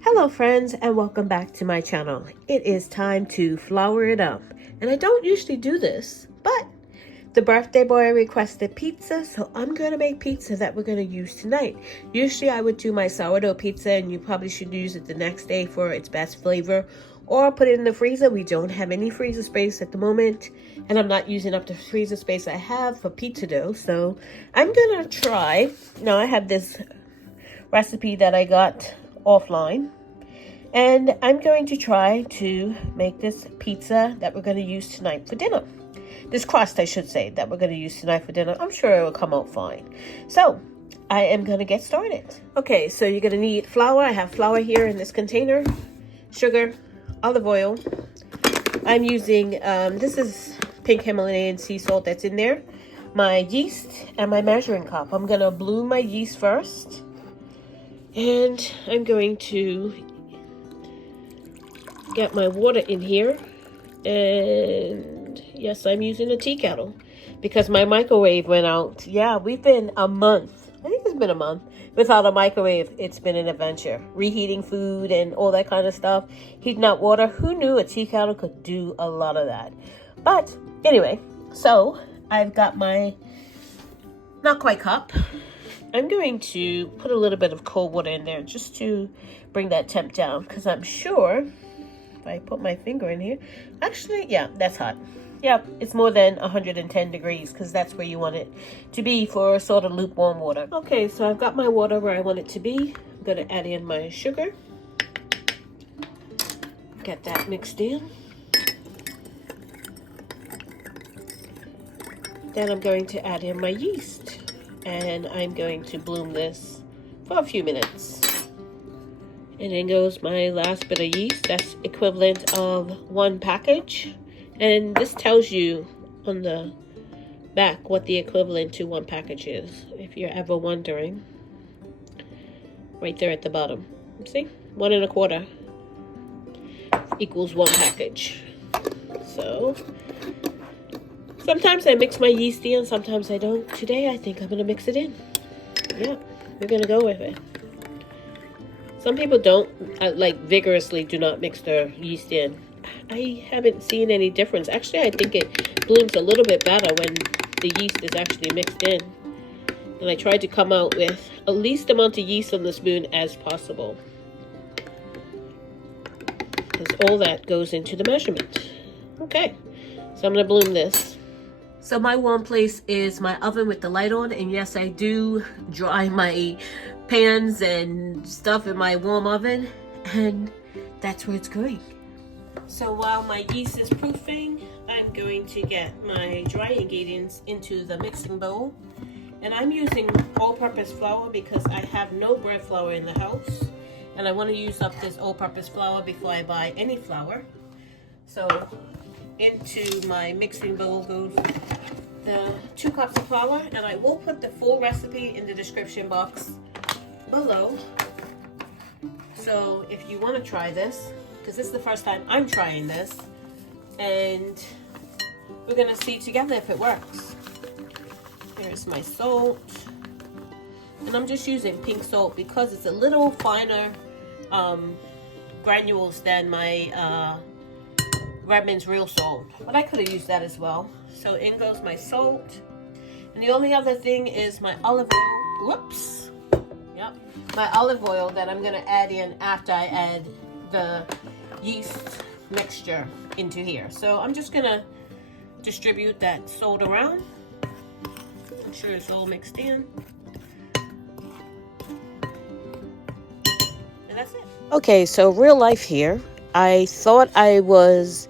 Hello friends, and welcome back to my channel. It is time to flour it up. And I don't usually do this, but the birthday boy requested pizza, so I'm going to make pizza that we're going to use tonight. Usually I would do my sourdough pizza, and you probably should use it the next day for its best flavor, or put it in the freezer. We don't have any freezer space at the moment, and I'm not using up the freezer space I have for pizza dough, so I'm going to try. Now I have this recipe that I got offline, and I'm going to try to make this pizza that we're going to use tonight for dinner. This crust, I should say, that we're going to use tonight for dinner. I'm sure it will come out fine. So I am going to get started. Okay, so you're going to need flour. I have flour here in this container, sugar, olive oil. I'm using, this is pink Himalayan sea salt that's in there, my yeast, and my measuring cup. I'm going to bloom my yeast first, and I'm going to get my water in here. And yes, I'm using a tea kettle because my microwave went out. Yeah, we've been a month, I think it's been a month without a microwave. It's been an adventure, reheating food and all that kind of stuff, heating up water. Who knew a tea kettle could do a lot of that? But anyway, so I've got my not quite cup. I'm going to put a little bit of cold water in there just to bring that temp down, because I'm sure if I put my finger in here, actually, yeah, that's hot. Yeah, it's more than 110 degrees, because that's where you want it to be for sort of lukewarm water. Okay, so I've got my water where I want it to be. I'm going to add in my sugar. Get that mixed in. Then I'm going to add in my yeast, and I'm going to bloom this for a few minutes. And then goes my last bit of yeast. That's equivalent of 1 package. And this tells you on the back what the equivalent to 1 package is, if you're ever wondering. Right there at the bottom. See? 1 1/4 equals 1 package. So sometimes I mix my yeast in, sometimes I don't. Today I think I'm going to mix it in. Yeah, we're going to go with it. Some people don't, vigorously do not mix their yeast in. I haven't seen any difference. Actually, I think it blooms a little bit better when the yeast is actually mixed in. And I tried to come out with the least amount of yeast on the spoon as possible, because all that goes into the measurement. Okay, so I'm going to bloom this. So my warm place is my oven with the light on, and yes, I do dry my pans and stuff in my warm oven, and that's where it's going. So while my yeast is proofing, I'm going to get my dry ingredients into the mixing bowl, and I'm using all-purpose flour because I have no bread flour in the house, and I want to use up this all-purpose flour before I buy any flour. So into my mixing bowl goes the 2 cups of flour, and I will put the full recipe in the description box below. So if you want to try this, because this is the first time I'm trying this, and we're going to see together if it works. Here's my salt, and I'm just using pink salt because it's a little finer granules than my Redmond's real salt, but I could have used that as well. So in goes my salt, and the only other thing is my olive oil. Whoops. Yep, my olive oil that I'm going to add in after I add the yeast mixture into here. So I'm just going to distribute that salt around. Make sure it's all mixed in. And that's it. Okay, so real life here. I thought I was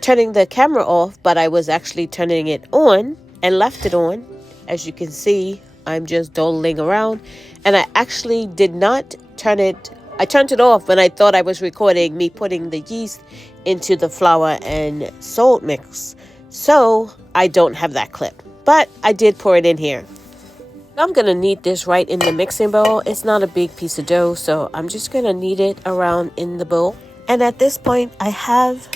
turning the camera off, but I was actually turning it on and left it on. As you can see, I'm just dawdling around, and I actually did not turn it. I turned it off when I thought I was recording me putting the yeast into the flour and salt mix. So I don't have that clip, but I did pour it in here. I'm going to knead this right in the mixing bowl. It's not a big piece of dough, so I'm just going to knead it around in the bowl. And at this point, I have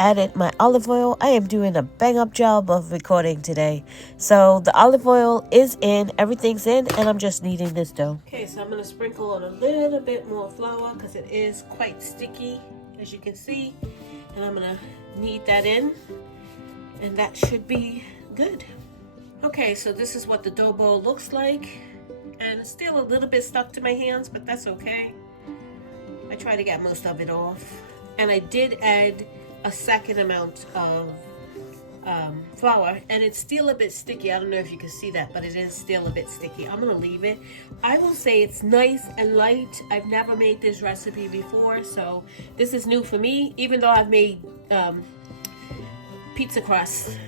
added my olive oil. I am doing a bang up job of recording today. So the olive oil is in, everything's in, and I'm just kneading this dough. Okay, so I'm going to sprinkle on a little bit more flour because it is quite sticky, as you can see. And I'm going to knead that in, and that should be good. Okay, so this is what the dough bowl looks like. And it's still a little bit stuck to my hands, but that's okay. I try to get most of it off. And I did add a second amount of flour, and it's still a bit sticky. I don't know if you can see that, but it is still a bit sticky. I'm gonna leave it. I will say it's nice and light. I've never made this recipe before, so this is new for me, even though I've made pizza crust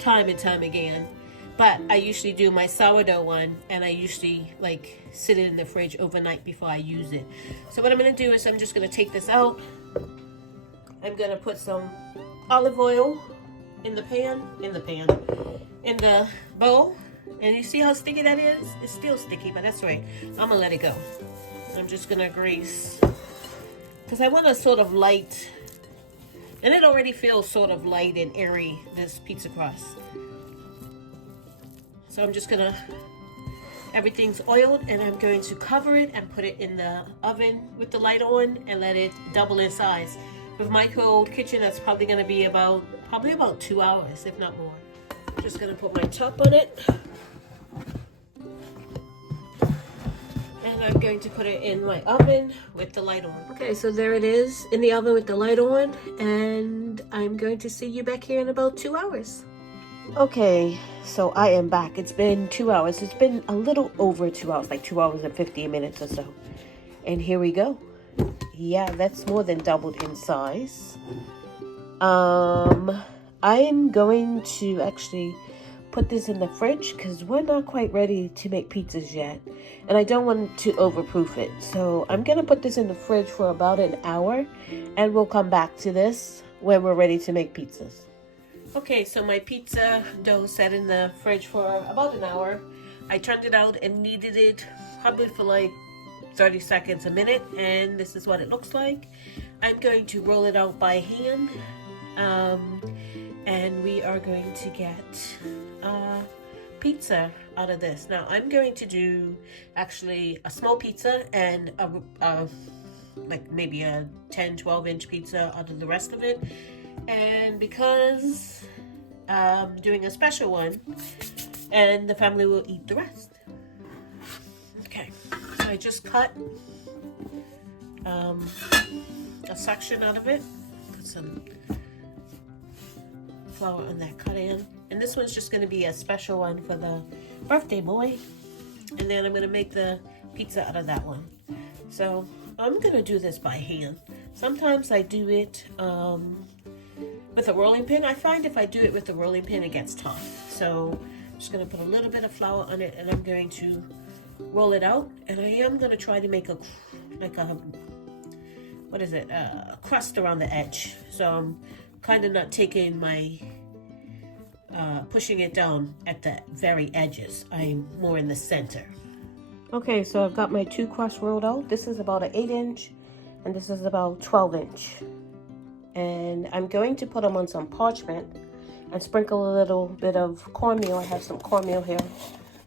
time and time again. But I usually do my sourdough one, and I usually like sit it in the fridge overnight before I use it. So what I'm gonna do is I'm just gonna take this out. I'm gonna put some olive oil in the bowl. And you see how sticky that is? It's still sticky, but that's right. I'm gonna let it go. I'm just gonna grease, because I want a sort of light, and it already feels sort of light and airy, this pizza crust. So I'm just gonna, everything's oiled, and I'm going to cover it and put it in the oven with the light on and let it double in size. With my cold kitchen, that's probably gonna be about 2 hours, if not more. Just gonna put my top on it. And I'm going to put it in my oven with the light on. Okay, so there it is in the oven with the light on, and I'm going to see you back here in about 2 hours. Okay, so I am back. It's been 2 hours. It's been a little over 2 hours, like 2 hours and 15 minutes or so. And here we go. Yeah, that's more than doubled in size. I'm going to actually put this in the fridge because we're not quite ready to make pizzas yet. And I don't want to overproof it. So I'm going to put this in the fridge for about an hour, and we'll come back to this when we're ready to make pizzas. Okay, so my pizza dough sat in the fridge for about an hour. I turned it out and kneaded it probably for like 30 seconds, a minute, and this is what it looks like. I'm going to roll it out by hand, and we are going to get pizza out of this. Now I'm going to do actually a small pizza and like maybe a 10-12 inch pizza out of the rest of it. And because I'm doing a special one, and the family will eat the rest. Okay, so I just cut a section out of it, put some flour on that cut in, and this one's just going to be a special one for the birthday boy, and then I'm going to make the pizza out of that one. So I'm going to do this by hand. Sometimes I do it with a rolling pin. I find if I do it with the rolling pin, it gets tough. So I'm just going to put a little bit of flour on it, and I'm going to roll it out. And I am going to try to make a crust around the edge. So I'm kind of not taking my, pushing it down at the very edges. I'm more in the center. Okay, so I've got my two crusts rolled out. This is about an 8 inch, and this is about 12 inch. And I'm going to put them on some parchment and sprinkle a little bit of cornmeal. I have some cornmeal here.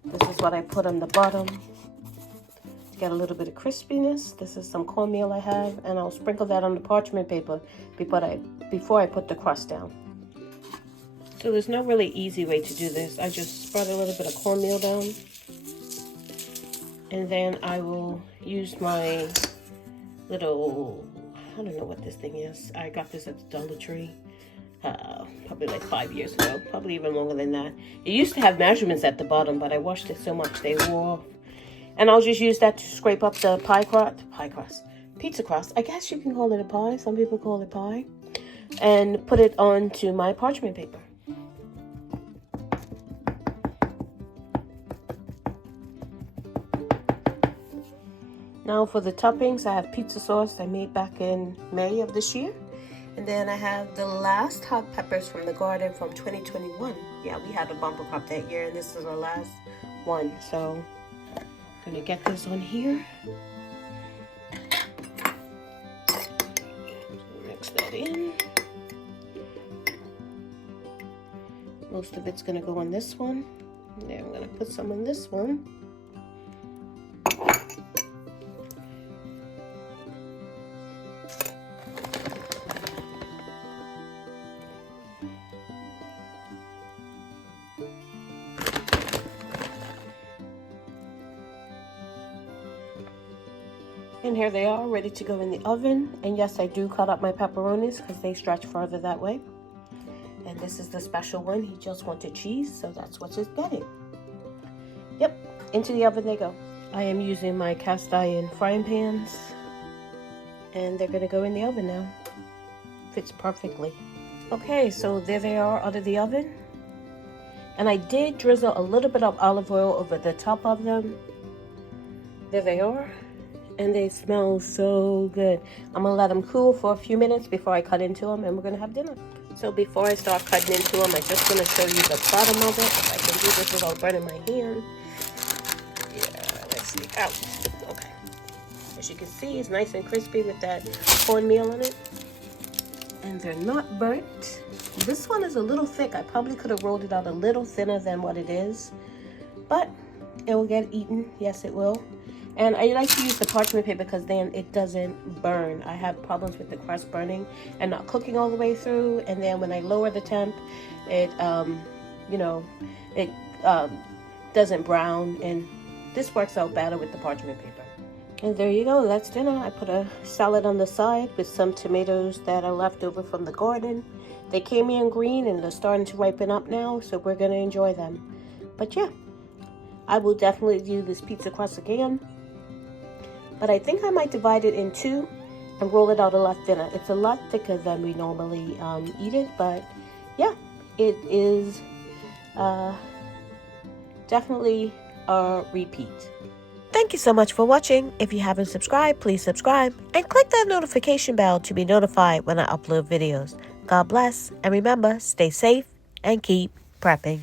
This is what I put on the bottom to get a little bit of crispiness. This is some cornmeal I have, and I'll sprinkle that on the parchment paper before I put the crust down. So there's no really easy way to do this. I just spread a little bit of cornmeal down, and then I will use my little, I don't know what this thing is. I got this at the Dollar Tree probably like 5 years ago, probably even longer than that. It used to have measurements at the bottom, but I washed it so much they wore off. And I'll just use that to scrape up the pizza crust. I guess you can call it a pie. Some people call it pie. And put it onto my parchment paper. Now for the toppings, I have pizza sauce I made back in May of this year. And then I have the last hot peppers from the garden from 2021. Yeah, we had a bumper crop that year, and this is our last one. So I'm gonna get this on here. Mix that in. Most of it's going to go on this one. Then I'm going to put some on this one. And here they are, ready to go in the oven. And yes, I do cut up my pepperonis because they stretch farther that way. And this is the special one. He just wanted cheese, so that's what he's getting. Yep, into the oven they go. I am using my cast iron frying pans. And they're gonna go in the oven now. Fits perfectly. Okay, so there they are out of the oven. And I did drizzle a little bit of olive oil over the top of them. There they are. And they smell so good. I'm gonna let them cool for a few minutes before I cut into them, and we're gonna have dinner. So before I start cutting into them, I just want to show you the bottom of it. If I can do this without burning my hand. Yeah, let's see. Ouch. Okay. As you can see, it's nice and crispy with that cornmeal in it. And they're not burnt. This one is a little thick. I probably could have rolled it out a little thinner than what it is. But it will get eaten. Yes, it will. And I like to use the parchment paper because then it doesn't burn. I have problems with the crust burning and not cooking all the way through. And then when I lower the temp, it, doesn't brown. And this works out better with the parchment paper. And there you go, that's dinner. I put a salad on the side with some tomatoes that are left over from the garden. They came in green and they're starting to ripen up now, so we're gonna enjoy them. But yeah, I will definitely do this pizza crust again. But I think I might divide it in two and roll it out a lot thinner. It's a lot thicker than we normally eat it, but yeah, it is definitely a repeat. Thank you so much for watching. If you haven't subscribed, please subscribe and click that notification bell to be notified when I upload videos. God bless, and remember, stay safe and keep prepping.